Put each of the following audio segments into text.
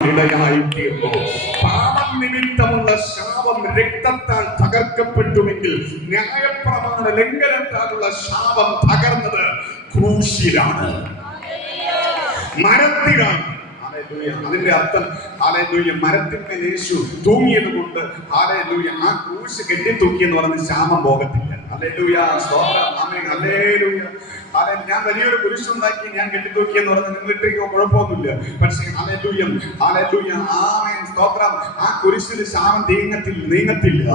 ഇടയായിത്തീർന്നു. പാപം നിമിത്തമുള്ള ശാപം രക്തത്താൽ തകർക്കപ്പെട്ടുവെങ്കിൽ ന്യായപ്രമാണ ലംഘനത്താലുള്ള ശാപം തകർന്നത് ക്രൂശിലാണ്, മരത്തിലാണ്. അതിന്റെ അർത്ഥം മരത്തിന്മേൽ യേശു തൂങ്ങിയത് കൊണ്ട് ആ ക്രൂശ് കെട്ടിത്തൂക്കി എന്ന് പറഞ്ഞ് ശാപം പോകത്തില്ല. ഞാൻ വലിയൊരു കുരിശുണ്ടാക്കി ഞാൻ കെട്ടിത്തൂക്കി എന്ന് പറഞ്ഞ് നിങ്ങളിട്ടേക്കോ കുഴപ്പമൊന്നുമില്ല. പക്ഷേ സ്തോത്രം, ആ കുരിശിന് ശാപം നീങ്ങത്തില്ല.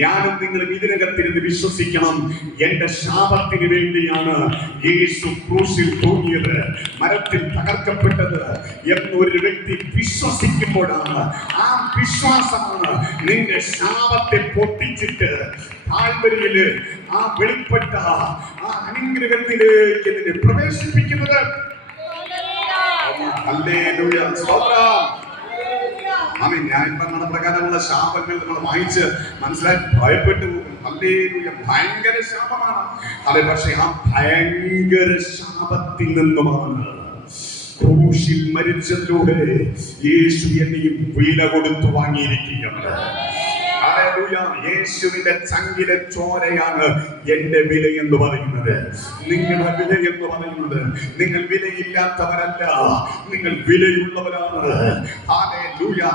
ഞാനും നിങ്ങളും ഇതിനകത്തിരുന്ന് വിശ്വസിക്കണം, എന്റെ ശാപത്തിന് വേണ്ടിയാണ് യേശു ക്രൂശിൽ തൂങ്ങിയത്, മരത്തിൽ തകർക്കപ്പെട്ടത് എന്ന് ഒരു വ്യക്തി വിശ്വസിക്കുമ്പോഴാണ്, ആ വിശ്വാസമാണ് നിന്റെ ശാപത്തെ പൊട്ടിച്ചിട്ട് താഴ്വരയില് ആ വെളിപ്പെട്ട ആ അനുഗ്രഹത്തിലേക്ക് നിന്നെ പ്രവേശിപ്പിക്കുന്നത്. ഹല്ലേലൂയ, സ്തോത്രം. ന്യായപ്രമാണ പ്രകാരമുള്ള ശാപങ്ങൾ നമ്മൾ വായിച്ച് മനസ്സിലായി ഭയപ്പെട്ടു പോകും. ഹല്ലേലൂയ, ഭയങ്കര ശാപമാണ്. അതെ, പക്ഷെ ആ ഭയങ്കര ശാപത്തിൽ നിന്നുമാണ് ക്രൂശിൽ മരിച്ചതിലൂടെ യേശു എന്നെയും വില കൊടുത്തു വാങ്ങിയിരിക്കുകയാണ്. യേശുവിന്റെ ചങ്കിലെ ചോരയാണ് എന്റെ വില എന്ന് പറയുന്നത്. നിങ്ങളുടെ വില എന്ന് പറയുന്നത്, നിങ്ങൾ വിലയില്ലാത്തവരല്ല, നിങ്ങൾ വിലയുള്ളവരാണ്.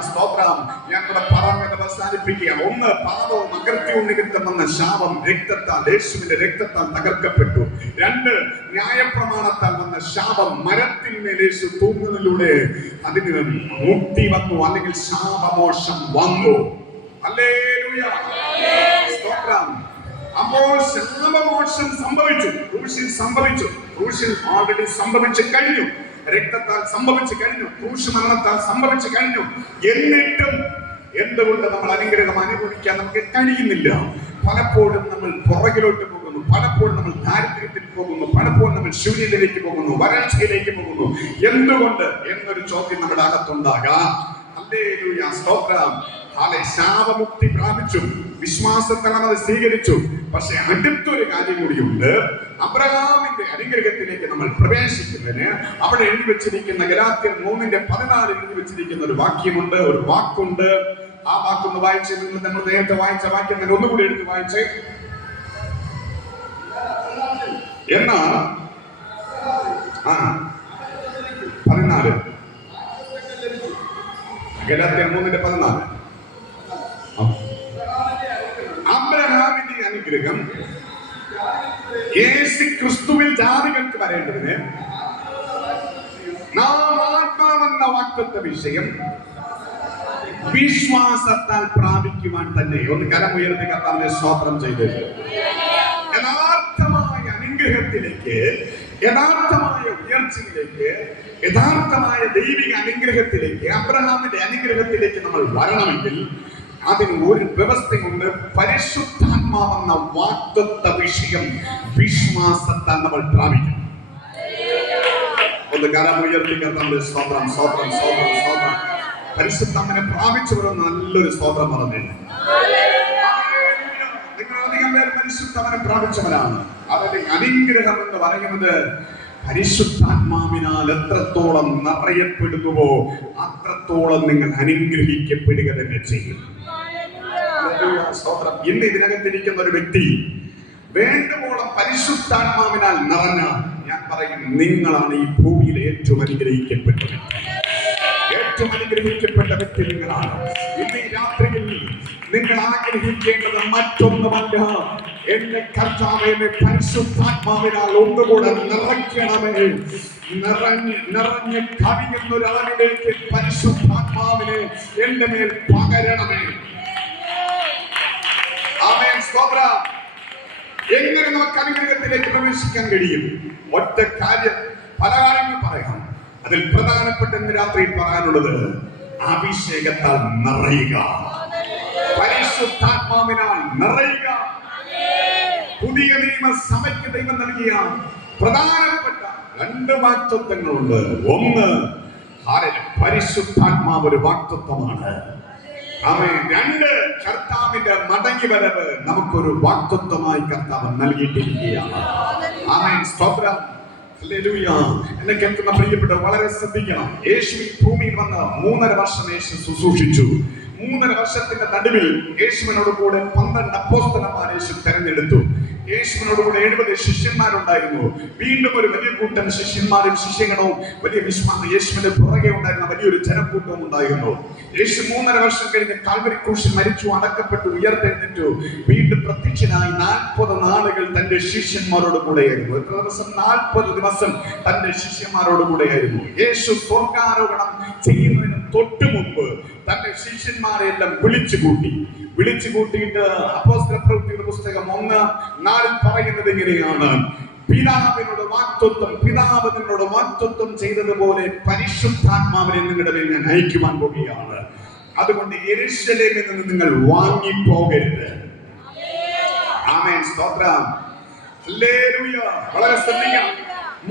സ്തോത്രം. ഞങ്ങളുടെ പറഞ്ഞത് അവസാനിപ്പിക്കുക. ഒന്ന്, പാപവും അകൃത്യവും നിമിത്തം വന്ന ശാപം യേശുവിന്റെ രക്തത്താൽ തകർക്കപ്പെട്ടു. രണ്ട്, ന്യായപ്രമാണത്താൽ വന്ന ശാപം മരത്തിന്മേൽ യേശു തൂങ്ങുന്നതിലൂടെ അതിന് മുക്തി വന്നു, അല്ലെങ്കിൽ ശാപമോക്ഷം വന്നു. അപ്പോൾ ശാപമോക്ഷം സംഭവിച്ചു, ക്രൂശിൽ ഓൾറെഡി സംഭവിച്ചു കഴിഞ്ഞു, രക്തത്താൽ സംഭവിച്ചു കഴിഞ്ഞു, ക്രൂശ് മരണത്താൽ സംഭവിച്ചു കഴിഞ്ഞു. എന്നിട്ടും എന്തുകൊണ്ട് നമ്മൾ അനുഗ്രഹം അനുഭവിക്കാൻ നമുക്ക് കഴിയുന്നില്ല? പലപ്പോഴും നമ്മൾ പുറകിലോട്ട് പോകുന്നു, പലപ്പോഴും നമ്മൾ ദാരിദ്ര്യത്തിൽ പോകുന്നു, പലപ്പോഴും നമ്മൾ ശൂന്യതയിലേക്ക് പോകുന്നു, വരൾച്ചയിലേക്ക് പോകുന്നു. എന്തുകൊണ്ട് എന്നൊരു ചോദ്യം നമ്മുടെ അകത്തുണ്ടാകാം. ഹല്ലേലൂയ, സ്തോത്രം. ശാപമുക്തി പ്രാപിച്ചു, വിശ്വാസത്താൽ അത് സ്വീകരിച്ചു. പക്ഷെ അടുത്തൊരു കാര്യം കൂടിയുണ്ട്. അബ്രഹാമിന്റെ അനുഗ്രഹത്തിലേക്ക് നമ്മൾ പ്രവേശിക്കുന്നതിന് അവിടെ എഴുതി വെച്ചിരിക്കുന്ന ഗലാത്യർ 3:14 എഴുതി വെച്ചിരിക്കുന്ന ഒരു വാക്യമുണ്ട്, ഒരു വാക്കുണ്ട്. ആ വാക്കൊന്ന് വായിച്ച്, നമ്മൾ നേരത്തെ വായിച്ച വാക്യം തന്നെ ഒന്നുകൂടി എടുത്ത് വായിച്ച്. എന്നാ 14, ഗലാത്യർ 3:14. അബ്രഹാമിന്റെ അനുഗ്രഹം യേശു ക്രിസ്തുവിൽ ജാതികൾക്ക് വരേണ്ടതിന് നാം ആത്മാവെന്ന വാഗ്ദത്ത വിഷയം വിശ്വാസത്താൽ പ്രാപിക്കുവാൻ തന്നെ. ഒന്ന് കരമുയർത്തി കർത്താവിനെ സ്തോത്രം ചെയ്ത്. യഥാർത്ഥമായ അനുഗ്രഹത്തിലേക്ക്, യഥാർത്ഥമായ ഉയർച്ചയിലേക്ക്, യഥാർത്ഥമായ ദൈവിക അനുഗ്രഹത്തിലേക്ക്, അബ്രഹാമിന്റെ അനുഗ്രഹത്തിലേക്ക് നമ്മൾ വരണമെങ്കിൽ അതിന് ഒരു വ്യവസ്ഥയുണ്ട്. പരിശുദ്ധാത്മാവെന്ന വാഗ്ദത്ത വിഷയം വിശ്വാസത്താൽ നമ്മൾ പ്രാപിക്കണം. ഒന്ന് കരമുയർത്തിക്കാൻ നമ്മുടെ സ്തോത്രം, സ്തോത്രം, സ്തോത്രം, സ്തോത്രം. പരിശുദ്ധാത്മാവിനെ പ്രാപിച്ചവർ നല്ലൊരു സ്തോത്രം പറഞ്ഞു. നിങ്ങൾ അധികം പേര് പരിശുദ്ധാത്മാവിനെ പ്രാപിച്ചവരാണ്. അവരുടെ അനുഗ്രഹം എന്ന് പറയുന്നത് പരിശുദ്ധാത്മാവിനാൽ എത്രത്തോളം നിറയപ്പെടുന്നുവോ അത്രത്തോളം നിങ്ങൾ അനുഗ്രഹിക്കപ്പെടുക തന്നെ ചെയ്യും. ഇന്ന് ഇതിനകത്തിരിക്കുന്ന ഒരു വ്യക്തി വേണ്ടുവോളം പരിശുദ്ധാത്മാവിനാൽ നിറഞ്ഞാൽ ഞാൻ പറയും, നിങ്ങളാണ് ഈ ഭൂമിയിൽ ഏറ്റവും അനുഗ്രഹിക്കപ്പെട്ട വ്യക്തി. ഏറ്റവും അനുഗ്രഹിക്കപ്പെട്ട വ്യക്തി നിങ്ങളാണ്. ഇന്ന് ഈ രാത്രിയിൽ നിങ്ങൾ ആഗ്രഹിക്കേണ്ടത് മറ്റൊന്നുമല്ല, എന്റെ കർത്താവേ പരിശുദ്ധാത്മാവിനാൽ ഒന്നുകൂടെ നിറയ്ക്കണമേ. നിറഞ്ഞ് കവിയുന്നൊരാളിലേക്ക് പരിശുദ്ധാത്മാവിനെ എന്റെ മേൽ പകരണമേ. എങ്ങനെ നമുക്ക് അനുഗ്രഹത്തിലേക്ക് പ്രവേശിക്കാൻ കഴിയും? ഒറ്റ കാര്യം, പല കാര്യങ്ങൾ പറയാം. അതിൽ പ്രധാനപ്പെട്ട ഇന്ന് രാത്രി പറയാനുള്ളത് അഭിഷേകത്താൽ നിറയുക, പരിശുദ്ധാത്മാവിനാൽ നിറയുക. പുതിയ നിയമസഭയ്ക്ക് ദൈവം നൽകിയ പ്രധാനപ്പെട്ട 2 വാഗ്ദത്തങ്ങളുണ്ട്. ഒന്ന്, പരിശുദ്ധാത്മാവ് ഒരു വാഗ്ദത്തമാണ്. രണ്ട്, കർത്താവിന്റെ മടങ്ങി വരവ് നമുക്കൊരു വാഗ്ദത്തമായി കർത്താവ് നൽകിയിട്ടിരിക്കുകയാണ്. സ്തോത്രം. ഹല്ലേലൂയ. എന്നെ കേൾക്കുന്ന പ്രിയപ്പെട്ട വളരെ ശ്രദ്ധിക്കണം. യേശു ഈ ഭൂമിയിൽ വന്ന് 3.5 വർഷം യേശു ശുശ്രൂഷിച്ചു. 3.5 വർഷത്തിന്റെ നടുവിൽ യേശുവിനോട് കൂടെ 12 അപ്പോസ്തലന്മാരെ യേശു തെരഞ്ഞെടുത്തു. യേശുവിനോട് കൂടെ 70 ശിഷ്യന്മാരുണ്ടായിരുന്നു. വീണ്ടും ഒരു വലിയ കൂട്ടം ശിഷ്യന്മാരും ശിഷ്യഗണവും വലിയ വിശ്വാസം യേശുവിന്റെ പുറകെ ഉണ്ടായിരുന്ന വലിയൊരു ജനക്കൂട്ടവും ഉണ്ടായിരുന്നു. യേശു 3.5 വർഷം കഴിഞ്ഞ് കാൽവരി ക്രൂശിൽ മരിച്ചു, അടക്കപ്പെട്ടു, ഉയർത്തെഴുന്നേറ്റു, വീണ്ടും പ്രത്യക്ഷനായി 40 നാളുകൾ തന്റെ ശിഷ്യന്മാരോട് കൂടെയായിരുന്നു. എത്ര ദിവസം? 40 ദിവസം തന്റെ ശിഷ്യന്മാരോട് കൂടെയായിരുന്നു. യേശു സ്വർഗാരോഹണം ചെയ്യുന്നതിന് തൊട്ടു മുമ്പ് തന്റെ ശിഷ്യന്മാരെ എല്ലാം വിളിച്ചു കൂട്ടിയിട്ട് അപ്പോസ്തല പ്രവൃത്തിയുടെ പുസ്തകം 1:4 പറയുന്നത് ഇങ്ങനെയാണ്: പിതാവിനോട് വാഗ്ദത്തം ചെയ്തതുപോലെ പരിശുദ്ധാത്മാവിനെ നിങ്ങളുടെ മേൽ ഞാൻ അയക്കുവാൻ പോവുകയാണ്. അതുകൊണ്ട് യെരൂശലേമിൽ നിന്ന് നിങ്ങൾ വാങ്ങിപ്പോകരുത്. ആമേൻ, സ്തോത്രം, ഹല്ലേലൂയ. വളരെ ശ്രദ്ധിക്കണം.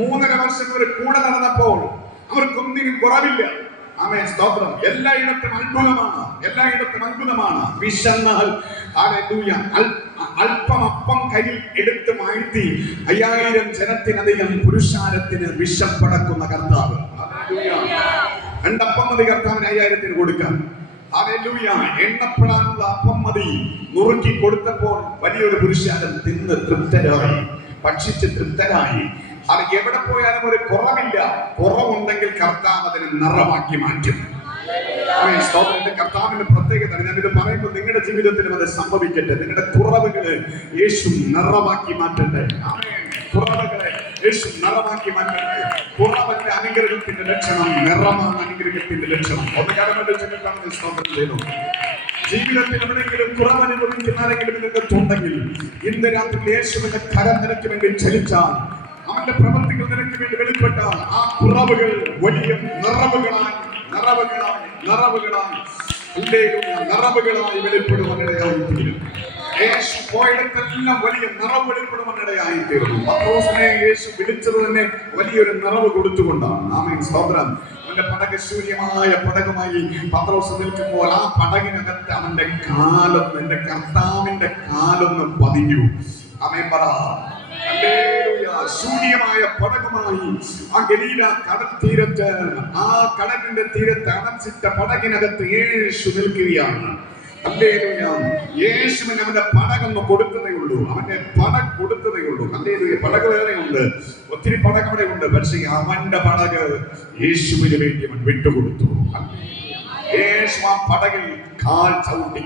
3.5 വർഷം ഇവർ കൂടെ നടന്നപ്പോൾ അവർക്കൊന്നിനും കുറവില്ല. ആമേൻ, സ്തോത്രം. എല്ലായിടത്തും അത്ഭുതമാണ്. വിശന്നാൽ ഹല്ലേലൂയ അല്പം അപ്പം കയ്യിൽ എടുത്ത് മാറ്റി 5000 ജനത്തിനധികം പുരുഷാരത്തിന് വിശപ്പടക്കുന്ന കർത്താവ്. ഹല്ലേലൂയ. 2 അപ്പം മതി കർത്താവിന് 5000-ന് കൊടുക്കാൻ. ഹല്ലേലൂയ. എണ്ണപ്പെടാനുള്ള അപ്പം മതി നുറുക്കി കൊടുത്തപ്പോൾ വലിയൊരു പുരുഷാരം തിന്ന് തൃപ്തരായി, ഭക്ഷിച്ച് തൃപ്തരായി. അത് എവിടെ പോയാലും ഒരു കുറവില്ല. കുറവുണ്ടെങ്കിൽ കർത്താവ് അതിനെ നിറമാക്കി മാറ്റും. കർത്താവിന്റെ പ്രത്യേകത ഞാനിത് പറയുമ്പോൾ നിങ്ങളുടെ ജീവിതത്തിലും അത് സംഭവിക്കട്ടെ. നിങ്ങളുടെ കുറവുകളെ യേശു നിറമാക്കി മാറ്റട്ടെ. കുറവുകളെ യേശു നിറമാക്കി മാറ്റട്ടെ. കുറവന്റെ അനുഗ്രഹത്തിന്റെ ലക്ഷണം നിറമാണ്. അനുഗ്രഹത്തിന്റെ ലക്ഷണം ഒന്ന് കടമ സ്തോത്രം ചെയ്തു. ജീവിതത്തിൽ എവിടെയെങ്കിലും കുറവ് അനുഭവിക്കുന്ന ആരെങ്കിലും നിങ്ങൾക്കുണ്ടെങ്കിൽ ഇന്ന് രാത്രി യേശുവിന്റെ കരം നിനക്ക് വേണ്ടി ചലിച്ചാൽ, അവന്റെ പ്രവൃത്തികൾ നിനക്ക് വേണ്ടി വെളിപ്പെട്ടാൽ, ആ കുറവുകൾ വലിയ നിറവുകളായി വെളിപ്പെടുവാനിടയായിത്തീരും. യേശു പോയിടത്തെല്ലാം വലിയ നിറവ് വെളിപ്പെടുവാനിടയായിത്തീരുന്നു. പത്രോസിനെ യേശു വിളിച്ചത് തന്നെ വലിയൊരു നിറവ് കൊടുത്തുകൊണ്ടാണ്. ആമേൻ, സ്തോത്രം. അവന്റെ പടക് ശൂന്യമായ പടകുമായി പത്രോസ് നിൽക്കുമ്പോൾ ആ പടകിനകത്ത് അവന്റെ കാലൊന്ന്, എന്റെ കർത്താവിന്റെ കാലൊന്ന് പതിഞ്ഞു. ആമേൻ പറ. ശൂന്യമായ പടകുമായി ആ ഗലീല കടൽ തീരത്ത്, ആ കടലിന്റെ തീരത്ത് അടച്ചിട്ട പടകിനകത്ത് യേശു നിൽക്കുകയാണ്. ഹല്ലേലൂയ. യേശുവിന് അവന്റെ പടകൊന്ന് കൊടുത്തതേ ഉള്ളൂ. അവന്റെ പടക് കൊടുത്തതേ ഉള്ളൂ. ഹല്ലേലൂയ. പടക് വേറെയുണ്ട്, ഒത്തിരി പടക് അവിടെ ഉണ്ട്. പക്ഷേ അവന്റെ പടക് യേശുവിന് വേണ്ടി അവൻ വിട്ടുകൊടുത്തു. യേശു ആ പടകിൽ കാൽ ചവിട്ടി.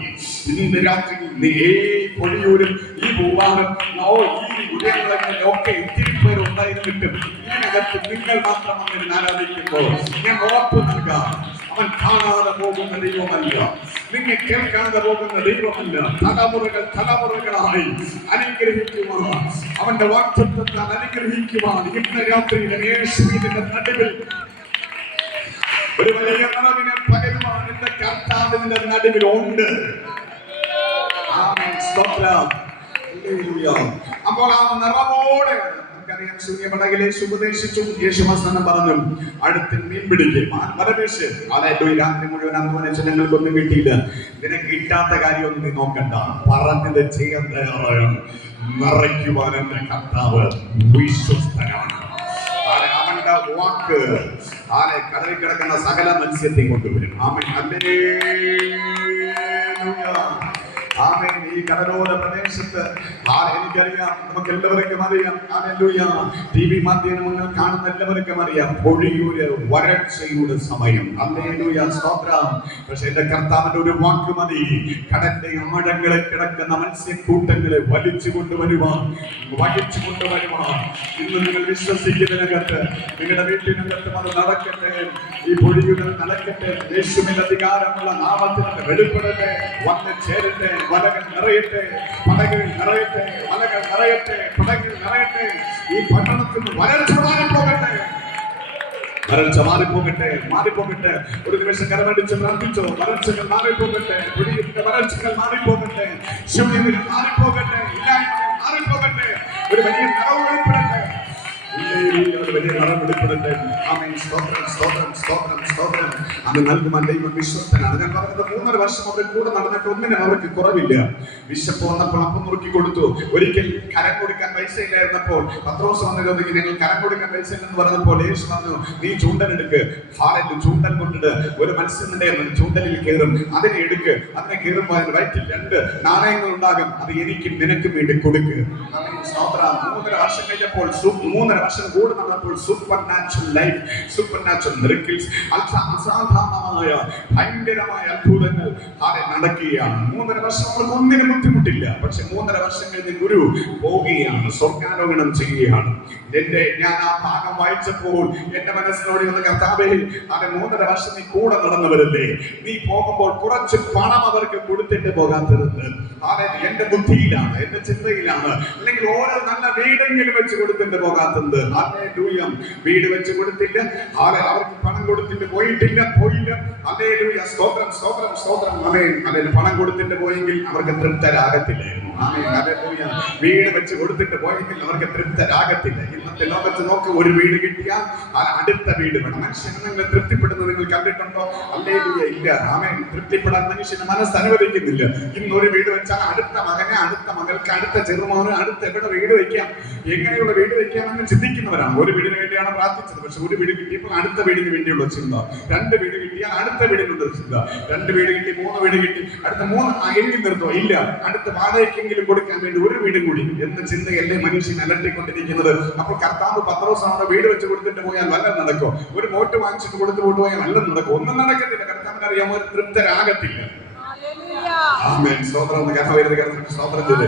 ഇന്ന് രാത്രി പൊഴിയൂരും ഈ ഭൂവാനും ഈ ഉദയങ്ങളെങ്കിലും ഒക്കെ ഇത്തിരി പേര് ഉണ്ടായിരുന്നിട്ടും ഇതിനകത്ത് നിങ്ങൾ മാത്രം അവനെ ആരാധിക്കുമ്പോൾ ഞാൻ ഉറപ്പ് നൽകാം, അവൻ കാണാതെ പോകുന്ന ദൈവമല്ല, നിങ്ങൾ കേൾക്കാതെ പോകുന്ന ദൈവമല്ല. തലമുറകളായി അനുഗ്രഹിക്കുവാൻ, അവന്റെ വാഗ്ദത്തത്താൽ അനുഗ്രഹിക്കുവാൻ ഇന്ന് രാത്രി യേശുവിന്റെ നടുവിൽ ഒരു വലിയ നിറവിനെ പകരുവാൻ എന്റെ കർത്താവിന്റെ നടുവിലുണ്ട്. ആമേൻ, സ്തോത്രം, ഹല്ലേലൂയ. അപ്പോൾ ആ നിറവോടെ നമുക്കറിയാം, ശൂന്യപടകിലെ ഉപദേശിച്ചു. യേശു അവസാനം പറഞ്ഞു, അടുത്ത് മീൻ പിടിക്കും, വരവേശ്. അതായത് രാത്രി മുഴുവൻ അധ്വാനിച്ച് ഞങ്ങൾക്കൊന്നും കിട്ടിയില്ല. നിനക്ക് കിട്ടാത്ത കാര്യമൊന്നും നീ നോക്കണ്ട, പറഞ്ഞത് ചെയ്യാൻ തയ്യാറാണ്. നിറയ്ക്കുവാൻ എന്റെ കർത്താവ് വിശ്വസ്തനാണ്. അവന്റെ വാക്ക് കടലിൽ കിടക്കുന്ന സകല മത്സ്യത്തെ കൊണ്ടുവരും. ആമേൻ, ഹല്ലേലൂയ. ആമേൻ. ഈ കടലോര പ്രദേശത്ത് എനിക്കറിയാം, നമുക്ക് എല്ലാവർക്കും അറിയാം, ഹല്ലേലൂയ, ടിവി മാധ്യമങ്ങൾ കാണുന്ന എല്ലാവർക്കും അറിയാം, പൊഴിയൂര് വരൾച്ചയുടെ സമയം. ഹല്ലേലൂയ, സ്തോത്രം. പക്ഷെ എന്റെ കർത്താവിന്റെ ഒരു വാക്ക് മതി കടലിന്റെ ആഴങ്ങളിൽ കിടക്കുന്ന മത്സ്യക്കൂട്ടങ്ങളെ വഹിച്ചു കൊണ്ടുവരുവാൻ. ഇന്ന് നിങ്ങൾ വിശ്വസിക്കുന്നതിനകത്ത്, നിങ്ങളുടെ വീട്ടിനകത്തും അത് നടക്കട്ടെ. ഈ പൊഴിയുകൾ നടക്കട്ടെ. യേശുവിന്റെ അധികാരമുള്ള നാമത്തിൽ വെളിപ്പെടട്ടെ, വന്ന് ചേരട്ടെ. വലകൾ നിറയട്ടെ, പടകൾ നിറയട്ടെ, വലകൾ നിറയട്ടെ, പടകൾ നിറയട്ടെ. ഈ പട്ടണത്തിൽ വരൾച്ച മാറിപ്പോകട്ടെ. ഒരു നിമിഷം കരമടിച്ച് പ്രാർത്ഥിച്ചോ. വരൾച്ചകൾ മാറിപ്പോകട്ടെ, വരൾച്ചകൾ മാറിപ്പോകട്ടെ, ശൂന്യതകൾ മാറിപ്പോകട്ടെ, ഇല്ലായ്മകൾ മാറിപ്പോകട്ടെ. ഒരു വലിയ നിറവ് വെളിപ്പെടട്ടെ. ഒരു വലിയ നിറവ് വെളിപ്പെടട്ടെ. ആമേൻ. സ്തോത്രം, സ്തോത്രം, സ്തോത്രം, സ്തോത്രം. അത് നൽകുവാൻ ദൈവം വിശ്വസ്തനാണ്. ഞാൻ പറഞ്ഞത് 3.5 വർഷം അവർ കൂടെ നടന്നിട്ട് ഒന്നിനും അവർക്ക് കുറവില്ല. വിശപ്പ് വന്നപ്പോൾ അപ്പം നുറുക്കി കൊടുത്തു. ഒരിക്കൽ കരം കൊടുക്കാൻ പൈസ ഇല്ലായിരുന്നപ്പോൾ പത്രോസ് വന്ന് ചോദിക്കും, ഞങ്ങൾ കരം കൊടുക്കാൻ പൈസ ഇല്ലെന്ന് പറഞ്ഞപ്പോൾ യേശു പറഞ്ഞു, നീ ചൂണ്ടലെടുക്ക്. ചൂണ്ടൽ കൊണ്ടിട്ട് ഒരു മത്സ്യത്തിന്റെ ചൂണ്ടലിൽ കയറും, അതിനെ എടുക്ക്. അതിനെ കയറുമ്പോൾ അതിന് വയറ്റിൽ 2 നാണയങ്ങൾ ഉണ്ടാകും. അത് എനിക്കും നിനക്കും വേണ്ടി കൊടുക്കുക. 3.5 വർഷം കഴിഞ്ഞപ്പോൾ 3.5 വർഷം കൂടെ നടന്നപ്പോൾ super natural life, super natural miracles, അസാധാരണമായ ഭയങ്കരമായ അത്ഭുതങ്ങൾ നടക്കുകയാണ്. 3.5 വർഷം അവർക്ക് ഒന്നിനും ബുദ്ധിമുട്ടില്ല. പക്ഷെ 3.5 വർഷം കഴിഞ്ഞ് ഗുരു പോവുകയാണ്, സ്വർഗാരോഹണം ചെയ്യുകയാണ്. ഞാൻ ആ ഭാഗം വായിച്ചപ്പോൾ എന്റെ മനസ്സിനോട് വന്ന കർത്താവേ, 3.5 വർഷം നീ കൂടെ നടന്നവരല്ലേ, നീ പോകുമ്പോൾ കുറച്ച് പണം അവർക്ക് കൊടുത്തിട്ട് പോകാത്തത് എന്റെ ബുദ്ധിയിലാണ്, എന്റെ ചിന്തയിലാണ്. അല്ലെങ്കിൽ ഓരോ നല്ല വീടെങ്കിലും വെച്ച് കൊടുത്തിട്ട് പോകാത്തത്. വീട് വെച്ച് കൊടുത്തില്ല, അവർക്ക് പണം കൊടുത്തിട്ട് പോയില്ല. സ്തോത്രം, സ്തോത്രം, സ്തോത്രം. പണം കൊടുത്തിട്ട് പോയെങ്കിൽ അവർക്ക് തൃപ്തരാകത്തില്ലായിരുന്നു. വീട് വെച്ച് കൊടുത്തിട്ട് പോയെങ്കിൽ അവർക്ക് തൃപ്തരാകത്തില്ല. ഇന്നത്തെ ലോകത്ത് നോക്ക്, ഒരു വീട് കിട്ടിയാൽ അടുത്ത വീട് വേണം. മനുഷ്യനെ നിങ്ങൾ തൃപ്തിപ്പെടുന്നത് നിങ്ങൾ കണ്ടിട്ടുണ്ടോ? ഹല്ലേലൂയ, ഇല്ല. ആമേൻ. തൃപ്തിപ്പെടാൻ മനുഷ്യന് മനസ്സ് അനുവദിക്കുന്നില്ല. ഇന്ന് ഒരു വീട് വെച്ചാൽ അടുത്ത മകനെ, അടുത്ത മകൾക്ക്, അടുത്ത ചെറുമോന് അടുത്ത എവിടെ വീട് വെക്കാം, എങ്ങനെയുള്ള വീട് വെക്കാമെന്ന് ചിന്തിക്കുന്നവരാണ്. ഒരു വീടിന് വേണ്ടിയാണ് പ്രാർത്ഥിച്ചത്. പക്ഷെ ഒരു വീട് കിട്ടിയപ്പോൾ അടുത്ത വീടിന് വേണ്ടിയുള്ള ചിന്ത. 2 വീട് കിട്ടിയാൽ അടുത്ത വീടിനുള്ള ചിന്ത. 2 വീട് കിട്ടി, 3 വീട് കിട്ടി, അടുത്ത 3 എഴുതി നിർത്തോ? ഇല്ല, അടുത്ത വാടകയ്ക്കെങ്കിലും കൊടുക്കാൻ വേണ്ടി ഒരു വീടും കൂടി എന്ന ചിന്തയല്ലേ മനുഷ്യൻ അലട്ടിക്കൊണ്ടിരിക്കുന്നത്. അപ്പോൾ കർത്താവ് പത്രോസാണ് വീട് വെച്ച് കൊടുത്തിട്ട് പോയാൽ വല്ലതും നടക്കോ? ഒരു വോട്ട് വാങ്ങിച്ചിട്ട് കൊടുത്തു പോയാൽ വല്ലതും നടക്കും? ഒന്നും നടക്കത്തില്ല. കർത്താവിന് അറിയാമോ, ഒരു തൃപ്തരാകത്തില്ല. ആമേൻ. സ്തോത്രം. സ്തോത്രം ചെയ്ത്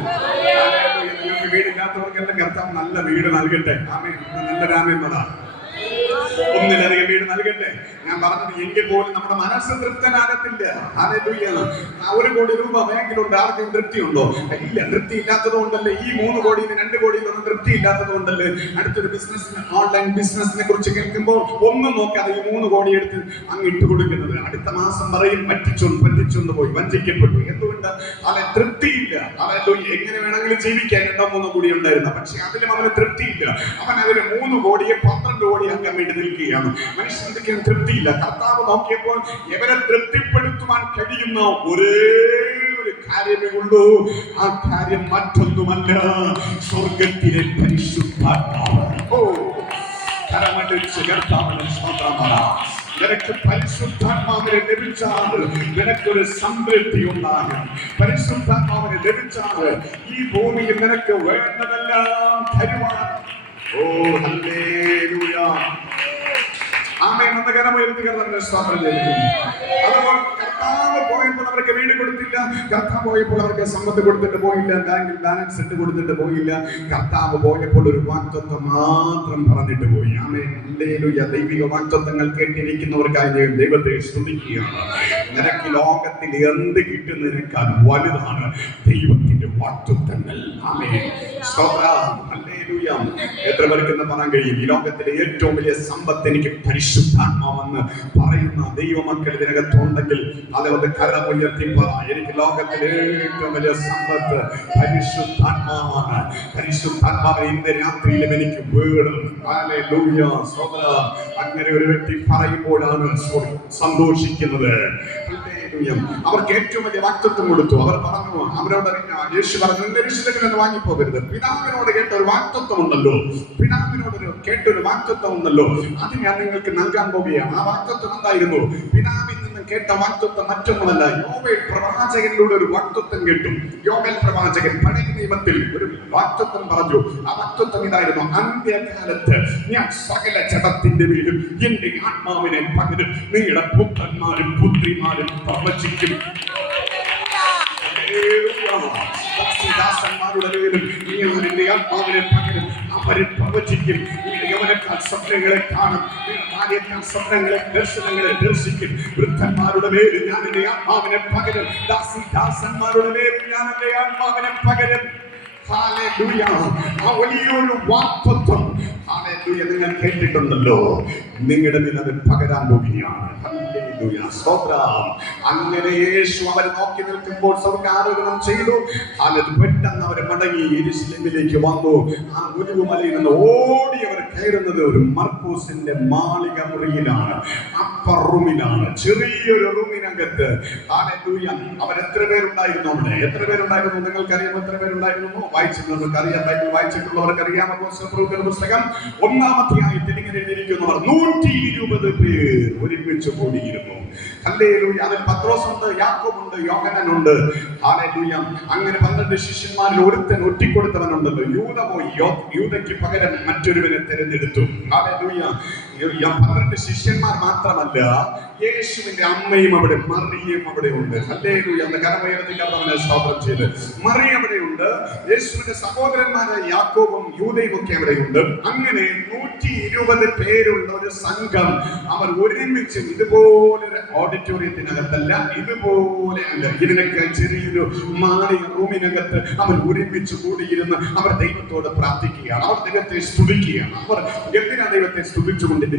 നിങ്ങൾക്ക് വീടില്ലാത്തവർക്കെല്ലാം കർത്താവ് നല്ല വീട് നൽകട്ടെ. ആമേൻ. നല്ലൊരു ആമേൻ പറ. ഒന്നിലധികം വീട് നൽകട്ടെ. ഞാൻ പറഞ്ഞത് എങ്കിൽ പോലും നമ്മുടെ മനസ്സ് തൃപ്തനാകത്തില്ല. ഹല്ലേലൂയ. 1 കോടി രൂപ ബാങ്കിലുണ്ട്, ആർക്കും തൃപ്തിയുണ്ടോ? ഇല്ല. തൃപ്തി ഇല്ലാത്തത് കൊണ്ടല്ലേ ഈ 3 കോടിയിൽ 2 കോടിയിലൊന്നും തൃപ്തി ഇല്ലാത്തത് കൊണ്ടല്ലേ അടുത്തൊരു ബിസിനസ്, ഓൺലൈൻ ബിസിനസിനെ കുറിച്ച് കേൾക്കുമ്പോൾ ഒന്നും നോക്കാതെ ഈ 3 കോടി എടുത്ത് അങ്ങ് ഇട്ട് കൊടുക്കുന്നത്. അടുത്ത മാസം പറയും പറ്റിച്ചൊന്ന് പോയി, വഞ്ചിക്കപ്പെട്ടു. എന്തുകൊണ്ട്? അവൻ തൃപ്തിയില്ല. എങ്ങനെ വേണമെങ്കിലും ജീവിക്കാൻ 2-3 കോടി ഉണ്ടായിരുന്നു. പക്ഷെ അതിലും അവന് തൃപ്തിയില്ല. അവൻ അതിന് 3 കോടിയെ 12 കോടി ആക്കാൻ വേണ്ടി നിൽക്കുകയാണ്. മനുഷ്യന് തൃപ്തിയില്ല. കർത്താവ് നോക്കിയപ്പോൾ ഇവരെ തൃപ്തിപ്പെടുത്തുവാൻ കഴിയുന്ന ഒരേ ഒരു കാര്യമേ ഉള്ളൂ. ആ കാര്യം മറ്റൊന്നുമല്ല, സ്വർഗത്തിലെ പരിശുദ്ധാത്മാവ്. നിനക്ക് പരിശുദ്ധാത്മാവിനെ ലഭിച്ചാൽ നിനക്കൊരു സംതൃപ്തി ഉണ്ടാകും. പരിശുദ്ധാത്മാവിനെ ലഭിച്ചാൽ ഈ ഭൂമിയിൽ നിനക്ക് വേണ്ടതെല്ലാം തരുവാൻ. ഓ ഹല്ലേലൂയ. ആമേൻ. എന്ന് കരമുയർത്തി സ്തോത്രം ചെയ്യുന്നു. അതുപോലെ കർത്താവ് പോയപ്പോൾ അവർക്ക് വീട് കൊടുത്തില്ല. കർത്താവ് പോയപ്പോൾ അവർക്ക് സമ്പത്ത് കൊടുത്തിട്ട് പോയില്ല. ബാങ്കിൽ ബാലൻസ് ഇട്ട് കൊടുത്തിട്ട് പോയില്ല. കർത്താവ് പോയപ്പോൾ ഒരു വാഗ്ദത്തം മാത്രം പറഞ്ഞിട്ട് പോയി. ആമേൻ. ഹല്ലേലൂയ. ദൈവിക വാഗ്ദത്തങ്ങൾ കേട്ടിരിക്കുന്നവർക്കായി ദൈവത്തെ സ്തുതിക്കുകയാണ്. നിനക്ക് ലോകത്തിൽ എന്ത് കിട്ടുന്നതിനേക്കാൾ വലുതാണ് ദൈവത്തിന്റെ വാഗ്ദത്തങ്ങൾ. ആമേൻ. സ്തോത്രം. ഹല്ലേലൂയ. എത്ര പേർക്ക് എന്ന് പറയാൻ കഴിയും? ഈ ലോകത്തിലെ ഏറ്റവും വലിയ സമ്പത്ത് എനിക്ക് പരിശുദ്ധാത്മാവെന്ന് പറയുന്ന ദൈവമക്കൾ ഇതിനകത്തുണ്ടെങ്കിൽ അതവരുടെ കരമുയർത്തി പറ. എനിക്ക് ലോകത്തിലെ ഏറ്റവും വലിയ സമ്പത്ത് പരിശുദ്ധാത്മാവാണ്. പരിശുദ്ധാത്മാവിനെ ഇന്ന് രാത്രിയിലും എനിക്ക് വേണം. ഹല്ലേലൂയ. സ്തോത്രം. അങ്ങനെ ഒരു വ്യക്തി പറയുമ്പോഴാണ് സന്തോഷിക്കുന്നത്. അവർക്ക് ഏറ്റവും വലിയ വാഗ്ദത്തം കൊടുത്തു. അവർ പറഞ്ഞു, അവരോട് യേശു പറഞ്ഞു, നിന്റെ വിശുദ്ധനെ വാങ്ങിപ്പോകരുത്. പിതാവിനോട് കേട്ട ഒരു വാഗ്ദത്തം ഉണ്ടല്ലോ, പിതാവിനോട് കേട്ടൊരു വാഗ്ദത്തം ഉണ്ടല്ലോ, അത് ഞാൻ നിങ്ങൾക്ക് നൽകാൻ പോവുകയാണ്. ആ വാഗ്ദത്തം എന്തായിരുന്നു? പിതാവിൽ നിന്ന് കേട്ട വാഗ്ദത്തം മറ്റൊന്നുമല്ല, യോവേൽ പ്രവാചകനിലൂടെ ഒരു വാഗ്ദത്തം കേട്ടു. യോവേൽ പ്രവാചകൻ പഴയ നിയമത്തിൽ ഒരു വാഗ്ദത്തം പറഞ്ഞു. ആ വാഗ്ദത്തം ഇതായിരുന്നു: അന്ത്യകാലത്ത് ഞാൻ സകല ജഡത്തിന്റെ മേലും എന്റെ ആത്മാവിനെ പകരും, നിങ്ങളുടെ പുത്രന്മാരും പുത്രിമാരും പ്രവചിക്കും. ദാസന്മാരുടെ മേലും നിങ്ങളുടെ ആത്മാവിനെ പകരും, അവരെ പ്രവചിക്കും. യൗവനക്കാർ സ്വപ്നങ്ങളെ കാണും, ബാല്യക്കാർ സ്വപ്നങ്ങളെ ദർശനങ്ങളെ ദർശിക്കും. വൃദ്ധന്മാരുടെ മേലും ഞാൻ എന്റെ ആത്മാവിനെ പകരും, ദാസന്മാരുടെ മേലും ഞാൻ എന്റെ ആത്മാവിനെ പകരും. ഹല്ലേലൂയ. ആ വലിയൊരു വാഗ്ദത്തം ഹല്ലേലൂയ നിങ്ങൾ കേട്ടിട്ടുണ്ടല്ലോ. നിങ്ങളുടെ മേൽ അത് പകരാൻ പോവുകയാണ്. ഹല്ലേലൂയ. സ്തോത്രം. അങ്ങനെ യേശു അവരെ നോക്കി നിൽക്കുമ്പോൾ സ്വർഗ്ഗാരോഹണം ചെയ്തു. അത് പെട്ടെന്ന് പെട്ടെന്ന് അവർ മടങ്ങി യെരൂശലേമിലേക്ക് വന്നു. ആ ഒലിവുമലയിൽ നിന്ന് ഓടി അവർ കയറുന്നത് ഒരു മർക്കോസിന്റെ മാളിക മുറിയിലാണ്, അപ്പർ റൂമിലാണ്, ചെറിയൊരു റൂമിനകത്ത്. ഹല്ലേലൂയ. അവർ എത്ര പേരുണ്ടായിരുന്നു അവിടെ? എത്ര പേരുണ്ടായിരുന്നു? നിങ്ങൾക്കറിയാം എത്ര പേരുണ്ടായിരുന്നു? വായിച്ചിട്ടുള്ളവർക്ക് അറിയാം, ബൈബിൾ വായിച്ചിട്ടുള്ളവർക്ക് അറിയാം. അപ്പോസ്തലപ്രവൃത്തികളുടെ പുസ്തകം 1-ാം അധ്യായത്തിൽ ഇങ്ങനെ എഴുതിയിരിക്കുന്നവർ 120 പേർ ഒരുമിച്ച് കൂടിയിരുന്നു. ഹല്ലേലൂയ. അതിൽ പത്രോസുണ്ട്, യാക്കോബുണ്ട്, യോഹന്നാനുണ്ട്. ഹല്ലേലൂയ. അങ്ങനെ 12 ശിഷ്യന്മാരിൽ ഒരുത്തൻ ഒറ്റിക്കൊടുത്തവനുണ്ടല്ലോ. യൂദ പോയി യൂദയ്ക്ക് പകരം മറ്റൊരുവനെ തിരഞ്ഞെടുത്തു. ഹല്ലേലൂയ. 12 ശിഷ്യന്മാർ മാത്രമല്ല, യേശുവിന്റെ അമ്മയും അവിടെ, മറിയം അവിടെ ഉണ്ട്. ഹല്ലേലൂയ. അന്ന് കരമുയർത്തി കർത്താവിനെ സ്തോത്രം ചെയ്ത് മറിയം അവിടെയുണ്ട്. യേശുവിന്റെ സഹോദരന്മാരായ യാക്കോബും യൂദയും ഒക്കെ അവിടെയുണ്ട്. അങ്ങനെ 120 പേരുള്ള ഒരു സംഘം അവർ ഒരുമിച്ച്, ഇതുപോലൊരു ഓഡിറ്റോറിയത്തിനകത്തല്ല, ഇതുപോലെ അല്ല, ഇതിനൊക്കെ ചെറിയൊരു മാളിക റൂമിനകത്ത് അവർ ഒരുമിച്ച് കൂടിയിരുന്ന് അവർ ദൈവത്തോട് പ്രാർത്ഥിക്കുകയാണ്, അവർ ദൈവത്തെ സ്തുതിക്കുകയാണ്. അവർ എന്തിനാ ദൈവത്തെ സ്തുതിച്ചുകൊണ്ടിരിക്കുന്നത്?